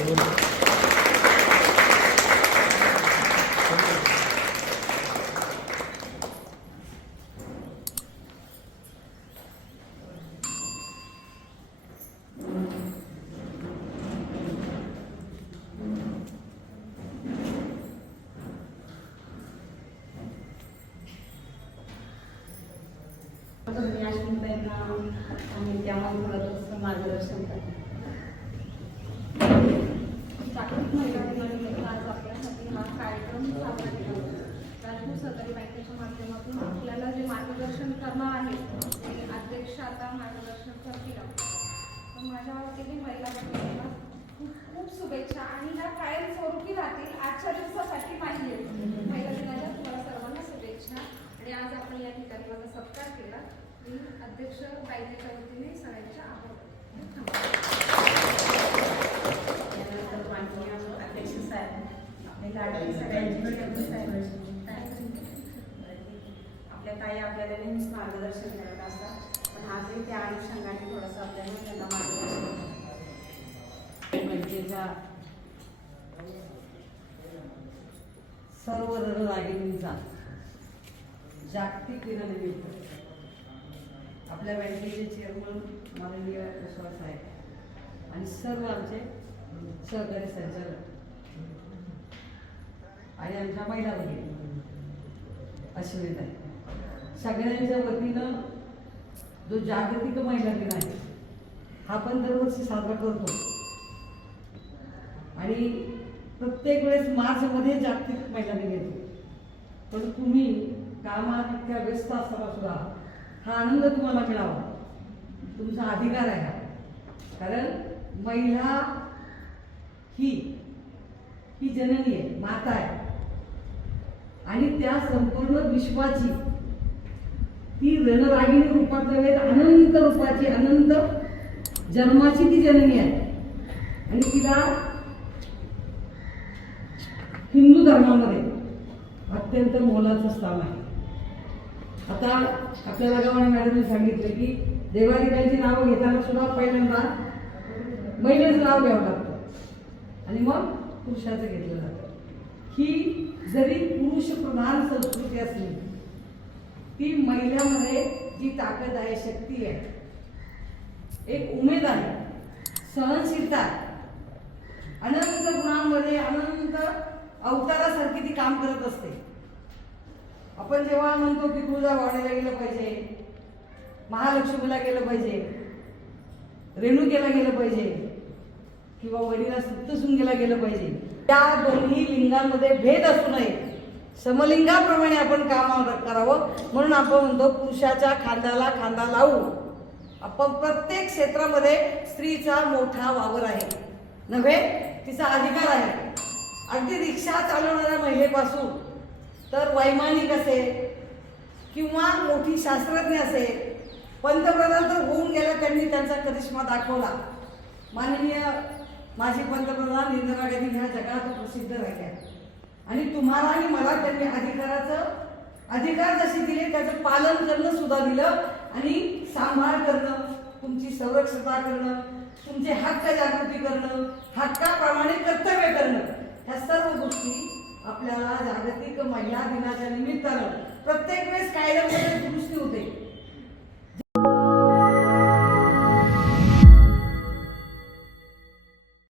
Eu Domnul, aș vrea să mă de să mă ajute să mă ajute. Rajpur सहकारी बँकेच्या माध्यमातून आपल्याला जे मार्गदर्शन करणार आहे ते अध्यक्ष आता मार्गदर्शन करतील तर माझ्या वतीने महिला भगिनींना खूप खूप शुभेच्छा आणि ह्या कायम स्वरूपी राहतील आजच्या दिवसासाठी नाही आहेत महिला दिनाच्या तुम्हाला सर्वांना शुभेच्छा आणि आज आपण या ठिकाणी माझा सत्कार केला मी अध्यक्ष बँकेच्या वतीने सगळ्यांच्या आभार आपल्याला मार्गदर्शन करत असतात. पण आजही त्या अनुषंगाने थोडंसं आपल्याला त्यांना मार्गदर्शन बँकेच्या म्हणजे सर्व रणरागिणींचा जागतिक दिनानिमित्त आपल्या बँकेचे चेअरमन माननीय विश्वास आहे आणि सर्व आमचे सहकारी संचालक आणि आमच्या महिला भगिनी अश्वित आहे सगळ्यांच्या वतीनं जो जागतिक महिला दिन आहे हा पण दरवर्षी साजरा करतो. आणि प्रत्येक वेळेस मार्चमध्ये जागतिक महिला दिन येतो. पण तुम्ही कामात इतक्या व्यस्त असताना सुद्धा हा आनंद तुम्हाला मिळावा. तुमचा अधिकार आहे हा. कारण महिला ही ही जननी आहे माता आहे. आणि त्या संपूर्ण विश्वाची ती रणरागिणी रूपात नव्हे तर अनंत रूपाची अनंत जन्माची ती जननी आहे. आणि तिला हिंदू धर्मामध्ये अत्यंत मोलाचं स्थान आहे. आता आपल्याला गव्हाणे मॅडमने सांगितलं की देवाधिकांची नावं घेताना सुद्धा पहिल्यांदा महिलेचं नाव घ्यावं लागतं. आणि मग पुरुषाचं घेतलं जातं. ही जरी पुरुष प्रधान संस्कृती असली ती महिलामध्ये जी ताकद आहे शक्ती आहे. एक उमेद आहे सहनशीलता आहे. अनंत गुणांमध्ये अनंत अवतारासारखी ती काम करत असते. आपण जेव्हा म्हणतो की तुळजाभवानीला गेलं पाहिजे महालक्ष्मीला गेलं पाहिजे रेणुकेला गेलं पाहिजे किंवा वडीला सप्तशृंगीला गेलं पाहिजे त्या दोन्ही लिंगांमध्ये भेद असू नये. समलिंगाप्रमाणे आपण काम करावं. म्हणून आपण म्हणतो पुरुषाच्या खांद्याला खांदा लावू. आपण प्रत्येक क्षेत्रामध्ये स्त्रीचा मोठा वावर आहे. नव्हे? तिचा अधिकार आहे. अगदी रिक्षा चालवणाऱ्या महिलेपासून. तर वैमानिक असेल किंवा मोठी शास्त्रज्ञ असेल पंतप्रधान तर होऊन गेला त्यांनी त्यांचा करिश्मा दाखवला. माननीय माजी पंतप्रधान इंदिरा गांधी ह्या जगात प्रसिद्ध राहिल्या. आणि तुम्हाला आणि मला त्यांनी अधिकाराचं अधिकार जसे दिले त्याचं पालन करणं सुद्धा दिलं. आणि सांभाळ करणं तुमची संरक्षता करणं तुमचे हक्क जागृती करणं हक्काप्रमाणे कर्तव्य करणं ह्या सर्व गोष्टी आपल्याला जागतिक महिला दिनाच्या निमित्तानं प्रत्येक वेळेस काय